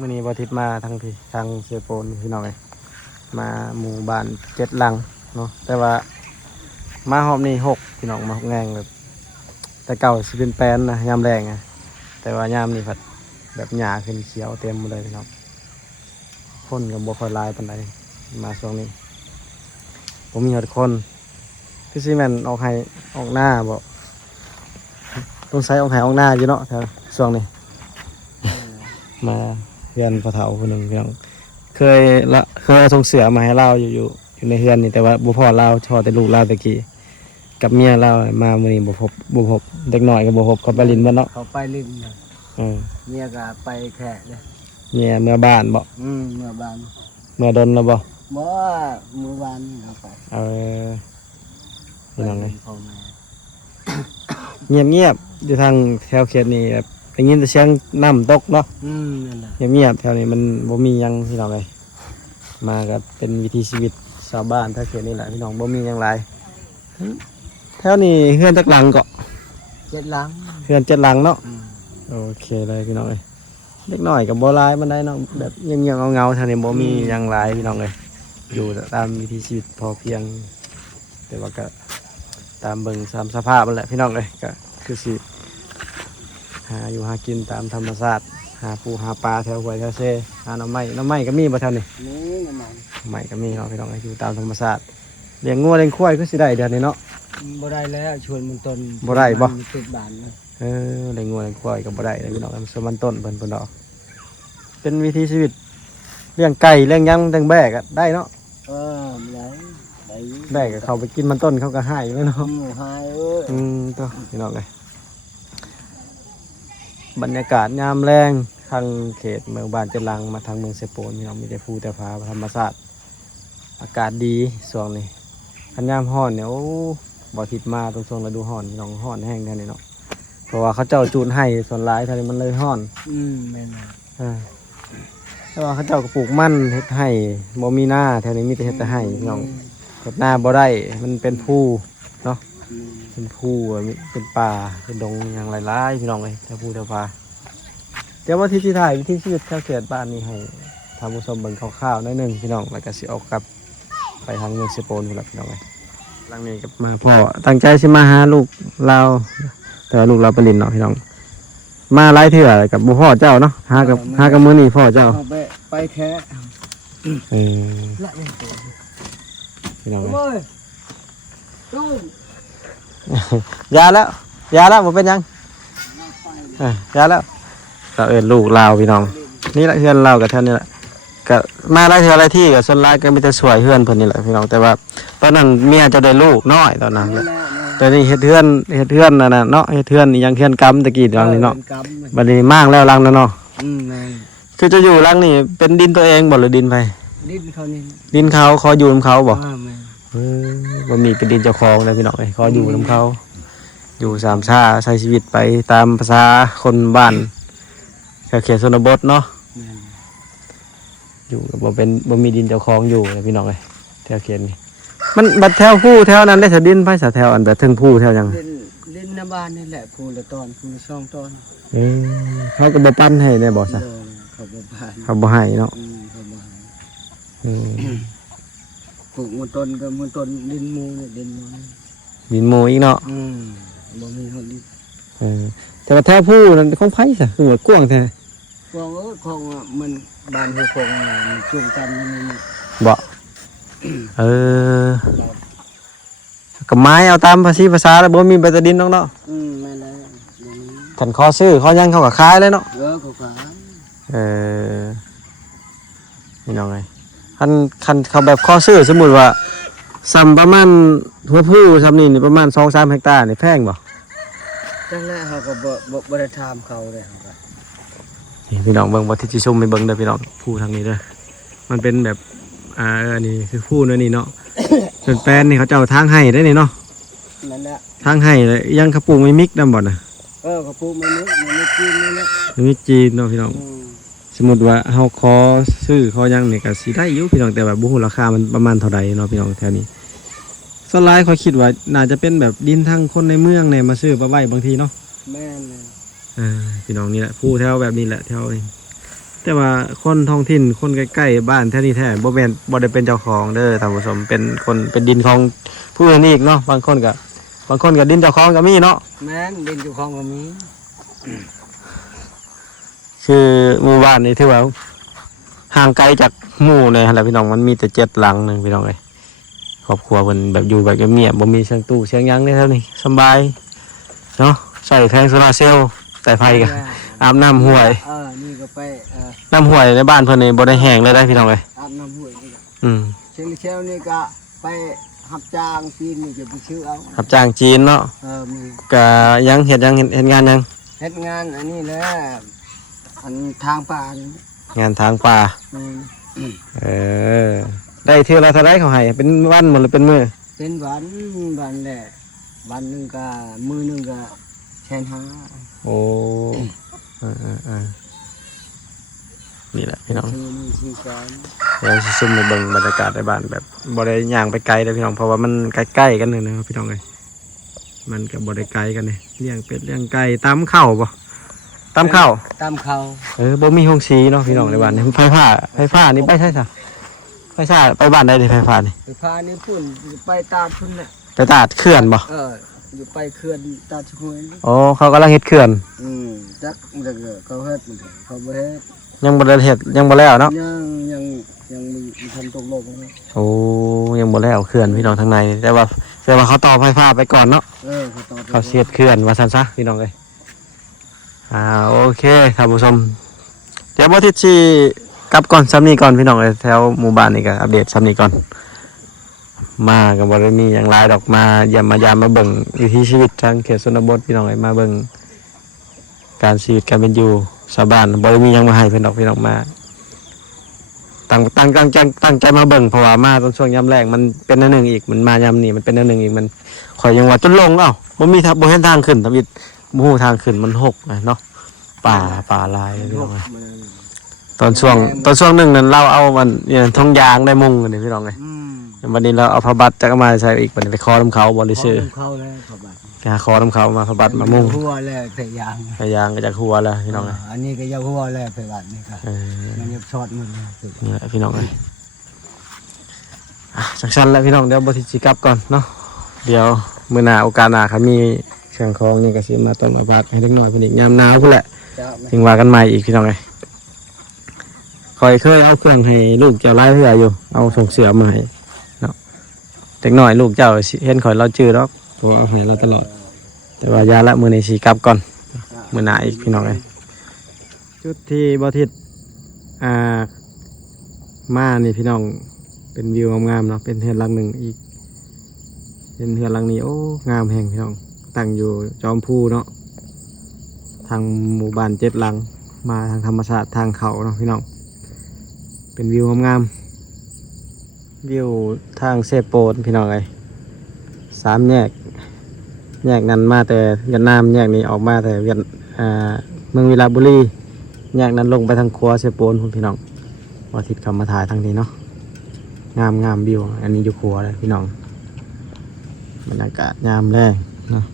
มื้อนี้บ่ทิศมาทางพี่ทางเซโปนพี่น้องเอ้ยมาหมู่บ้าน7 หลังเนาะแต่ว่ามาหอบนี้6พี่น้องมา6แงงแบบแต่เก่าสิเป็นแปลนนะยามแรงอะแต่ว่ายามนี้ผัดแบบหญ้าขึ้นเขียวเต็มหมดเลยพี่น้องคนก็บ่ค่อยหลายปานใดมาช่วงนี้ผมมีฮอดคนคือสิแม่นออกให้ออกหน้าบ่ต้องใช้ออกให้ออกหน้าอยู่เนาะแถวช่วงนี้ มาเฮือนพ่อเฒ่าคนหนึ่งพี่น้องเคยเอาส่งเสือมาให้เราอยู่ในเฮือนนี่แต่ว่าบุพ่อเราชอแต่ลูกเราตะกี้กับเมียเรามามื้อนี้บ่พบเด็กน้อยก็บ่พบเขาไปลินบ่เนาะเขาไปลินนะ เมียก็ไปแขกเลย เมียเมื่อบ้านบ่เมื่อบ้าน เมื่อดนแล้วบ่บ่เมื่อวานนี่เขาไปพี่น้องเลย พ่อแม่ เงียบอยู่ทางแถวเขตนี้แบบได้ยินแต่เสียงน้ำตกเนาะนั่นแหละ เงียบแถวนี้มันบ่มีหยังพี่น้องเลยมาก็เป็นวิถีชีวิตชาวบ้านแถวเขตนี้แหละพี่น้องบ่มีหยังหลายแถวนี้เฮือนจักหลังเกาะ 7 หลัง เฮือน7 หลังเนาะโอเคเลยพี่น้องเลยเล็กน้อยกับบ่หลายมันได้เนาะแบบเงียบๆเงาๆแถวนี้บ่มีหยังหลายพี่น้องเลยอยู่ตามวิถีชีวิตพอเพียงแต่ว่าก็ตามเบิ่งตามสภาพนั่นแหละพี่น้องเลยก็คือสิหาอยู่หากินตามธรรมชาติหาปูหาปลาแถวห้วยแถวเซหาหน่อไม้ก็มีบ่แถวนี้ นี่น้ำมัน ไม้ก็มีเนาะพี่น้องอยู่ตามธรรมชาติเลี้ยงงัวเลี้ยงควายคือสิได้เดือนนี้เนาะ บ่ได้แล้วชวนมันต้น บ่ได้บ่ มันติดบ้านนะ เลี้ยงงัวเลี้ยงควายก็บ่ได้เลยพี่น้องมันสมันต้นเพิ่นดอกเป็นวิถีชีวิตเลี้ยงไก่เลี้ยงหยังเลี้ยงแบกก็ได้เนาะ ได้ แบกก็เข้าไปกินมันต้นเขาก็ให้แล้วเนาะ หายตัวพี่น้องเลยบรรยากาศยามแรงทางเขตเมืองบ้านเจรังมาทางเมืองเซโปนพี่น้องมีแต่ภูแต่ผาธรรมชาติอากาศดีช่วงนี้คันยามร้อนเนี่ยโอ้บ่ทิดมาตรงช่วงฤดูร้อนพี่น้องร้อนแห้งแท้นี่เนาะเพราะว่าเขาเจ้าจูนให้ส่วนหลายทางนี้มันเลยร้อนแม่นแต่ว่าเขาเจ้าก็ปลูกมันเฮ็ดให้บ่มีหน้าแถวนี้มีแต่เฮ็ดแต่ให้พี่น้องเฮ็ดหน้าบ่ได้มันเป็นภูเนาะเป็นภูเป็นป่าเป็นดงอย่างหลายๆพี่น้องเลยแถวภูแถวป่าเดี๋ยวว่าที่ถ่ายวิถีชีวิตแถวเขตบ้านนี้ให้ทำผู้ชมเบิ่งคร่าวๆหน่อยหนึงพี่น้องแล้วก็สิออกกลับไปทางเมืองเซโปนพุ่นล่ะพี่น้องเลยหลังนี้ก็มาพ่อตั้งใจสิมาหาลูกเราแต่ว่าลูกเราไปเล่นเนาะพี่น้องมาหลายเทื่อกับบ่พ่อเจ้าเนาะหากับมื้อนี้พ่อเจ้าไปแค่ละยังตัวพี่น้อง โอ้ยตู้ ยาแล้วบ่เป็นหยังยาแล้วเราลูกลาวพี่น้องนี่แหละเฮือนเรากับท่านนี่แหละก็มาหลายเทื่อหลายที่ก็ส่วนหลายก็มีแต่สวยเฮือนเพิ่นนี่แหละพี่น้องแต่ว่าตอนนั้นเมียจะได้ลูกน้อยตอนนั้นแต่นี่เฮ็ดเฮือนนั่นน่ะเนาะเฮ็ดเฮือนนี่ยังเฮือนกำตะกี้หลังนี้เนาะบัดนี้มางแล้วหลังนั้นเนาะคือจะอยู่หลังนี่เป็นดินตัวเองบ่หรือดินไผดินเขานี่ดินเขาขออยู่นำเขาบ่บ่มีเป็นดินเจ้าของเลยพี่น้องเอ้ยขออยู่นำเขาอยู่สามชาใช้ชีวิตไปตามภาษาคนบ้านเขตชนบทเนาะอยู่บ่มีดินเจ้าของอยู่เลยพี่น้องเอ้ยแถวเขตนี่มันบัดแถวผู้แถวนั้นได้สดินไผสะแถวอันแบบถึงผู้แถวยังดินหน้าบ้านนี่แหละผู้ละตอนผู้ละช่องตอนเขาก็บ่ปั้นให้ได้บ่ซะเขาบ่ให้เนาะปลูกมันต้นก็มันต้นดินมูเนี่ยดินมูอีกเนาะบ่มีคนดินแต่ว่าแถวผู้นั้นของไผซะคือว่ากว้างแท้กว้างของมันบ้านหัวคงมันจุ่มกันนี่บ่ก็ไม้เอาตามภาษาแล้วบ่มีใบตะดินเนาะแม่นแล้วท่านขอซื้อขอยังเขาก็ขายเลยเนาะเขาขายนี่น้องไงคันเขาแบบขอซื้อสมมุติว่าซ้ำประมาณหัวผู้ซ้ำนี่ประมาณ 2-3 เฮกตาร์นี่แพงบ่จังแรกเขาก็บ่ได้ถามเขาเลยเขาก็นี่พี่น้องเบิ่งบ่ที่สิชมไปเบิ่งเด้อพี่น้องผู้ทางนี้เด้อมันเป็นแบบนี่คือผู้นั่นนี่เนาะ ส่วนแปลนนี่เขาจะเอาทางให้ได้นี่เนาะนั่นแหละทางให้ยังกระปุกไม่มิกนำบ่น่ะกระปุกไม่จีนนี่แหละไม่จีนเนาะพี่น้องสมมุติว่าเฮาขอซื้อขอยังนี่ก็สิได้อยู่พี่น้องแต่ว่าบ่ฮู้ราคามันประมาณเท่าใดเนาะพี่น้องแถวนี้ส่วนหลายเขาคิดว่าน่าจะเป็นแบบดินทางคนในเมืองเนี่ยมาซื้อมาไว้บางทีเนาะแม่นเลยพี่น้องนี่แหละผู้แถวแบบนี้แหละแถว แต่ว่าคนท้องถิ่นคนใกล้ๆบ้านแท้นี่แท้บ่แม่นบ่ได้เป็นเจ้าของเด้อท่านผู้ชมเป็นคนเป็นดินของผู้อื่นอีกเนาะบางคนก็ดินเจ้าของก็มีเนาะ แม่นดินเจ้าของก็มี คือหมู่บ้านนี่ถือว่าห่างไกลจากหมู่เลยหั่นแหละพี่น้องมันมีแต่7หลังนึงพี่น้องเอ้ยครอบครัวเพิ่นแบบอยู่แบบเงียบๆบ่มีเสียงตู้เสียงหยังเลยเท่านี้สำบายเนาะใส่แผงโซลาร์เซลล์ใส่ไฟกันอาบน้ำห้วย นี่ก็ไปน้ำห้วยในบ้านเพิ่นนี่บ่ได้แห้งเลยได้พี่น้องเอ้ย อาบน้ำห้วยนี่ก็ เชลนี่ก็ไปรับจ้างปีนี่จะไปชื่อเอา รับจ้างจีนเนาะ มี ก็ยังเฮ็ดงานยัง เฮ็ดงานอันนี้แหละอันทางป่านี่ งานทางป่า เออ ได้เที่ยวละเท่าไรเขาให้เป็นวันหมดหรือเป็นมื้อ เป็นวันแหละวันหนึงก็มื้อหนึงก็1,500,000 โอ้นี่แหละพี่น้อง คือมี4แสน เดี๋ยวสิซุ่มไปเบิ่งบรรยากาศในบ้านแบบบ่ได้ย่างไปไกลเลยพี่น้องเพราะว่ามันใกล้ๆกันเลยนะพี่น้องเอ้ยมันก็บ่ได้ไกลกันเลยเลี้ยงเป็ดเลี้ยงไก่ตามข้าวบ่ตามข้าว ตามเขา บ่มีโรงสีเนาะพี่น้องในบ้านนี่ไฟฟ้านี่ไปใช่ซะไฟฟ้าไปบ้านได้ดิไฟฟ้านี่ ไปพานี่พุ่นไปตาดพุ่นน่ะ ไปตาดเขื่อนบ่ อยู่ไปเขื่อนตาดชะคุย อ๋อเขากำลังเฮ็ดเขื่อน จักเด็กเขาเฮ็ดมันเขาบ่เฮ็ด ยังบ่ได้เฮ็ดยังบ่แล้วเนาะ ยังมีทำตกลงนะ โอ้ยังบ่แล้วเขื่อนพี่น้องทางในแต่ว่าเขาต่อไฟฟ้าไปก่อนเนาะ เขาต่อ เขาเสียดเขื่อนว่าซั่นซะพี่น้องเอ้ยโอเคท่านผู้ชมเดี๋ยวบ่ทิศสิกลับก่อนซ้ำนี้ก่อนพี่น้องเอ้ยแถวหมู่บ้านนี่ก็อัปเดตซ้ำนี้ก่อนมาก็บ่ได้มีหยังหลายดอกมาเยี่ยมมายามมาเบิ่งวิถีชีวิตทางเขตชนบทพี่น้องเอ้ยมาเบิ่งการชีวิตการเป็นอยู่ชาวบ้านบ่ได้มีหยังมาให้เพิ่นดอกพี่น้องมาตั้งใจมาเบิ่งเพราะว่ามาตอนช่วงยามแรกมันเป็นอันหนึงอีกมันมายามนี้มันเป็นอันหนึงอีกมันข่อยยังว่าจนลงบ่มีบ่เห็นทางขึ้นทำอิฐบ่ฮู้ทางขึ้นมันหกเนาะป่าลายพี่น้องเอ้ยตอนช่วงหนึงนั้นเราเอามันเนี่ยทงยางได้มุงกันนี่พี่น้องเอ้ยวันนี้เราเอาผ้าบัตรจักมาใช้อีกบัดนี้ไปคอน้ำเขาบ่ได้ซื้อ เขาแล้วเขาบัด ไปหาคอน้ำเขามาผ้าบัตรมามุง หัวแล้วพยายาม พยางก็จากหัวแล้วพี่น้องเอ้ย อันนี้ก็ยาวหัวแล้วไปบัดนี่ครับมันยังช็อตมัน นี่แหละพี่น้องเอ้ยจังซั่นแล้วพี่น้องเดี๋ยวบ่ทิสิกลับก่อนเนาะเดี๋ยวมื้อหน้าโอกาสหน้าครับมีเครื่องของนี่ก็สิมาต้นมาฝากให้เด็กน้อยเพิ่นอีกยามหนาวพุ่นแหละจึงว่ากันใหม่อีกพี่น้องเอ้ยคอยเคยเอาเครื่องให้ลูกเจ้าหลายเทื่ออยู่เอาส่งเสือมาให้เนาะเด็กน้อยลูกเจ้าเห็นข่อยเราจื้อดอกเพราะว่าเอาให้เราตลอดแต่ว่ายาละมื้อนี้สิกลับก่อนมื้อหน้าอีกพี่น้องเอ้ยจุดที่บ่ทิศมานี่พี่น้องเป็นวิวงามๆเนาะเป็นเฮือนหลังหนึ่งอีกเป็นเฮือนหลังนี้โอ้งามแห่งพี่น้องตั้งอยู่จอมพูเนาะทางหมู่บ้าน7หลังมาทางธรรมชาติทางเขาเนาะพี่น้องเป็นวิวงามๆวิวทางเซโปนพี่น้องเลย3แยกนั้นมาแต่เวียดนามแยกนี้ออกมาแต่เมืองวิลาบุรีแยกนั้นลงไปทางครัวเซโปนพี่น้องวันอาทิตย์กลับมาถ่ายทางนี้เนาะงามวิวอันนี้อยู่ครัวเลยพี่น้องบรรยากาศยามแรงเนาะ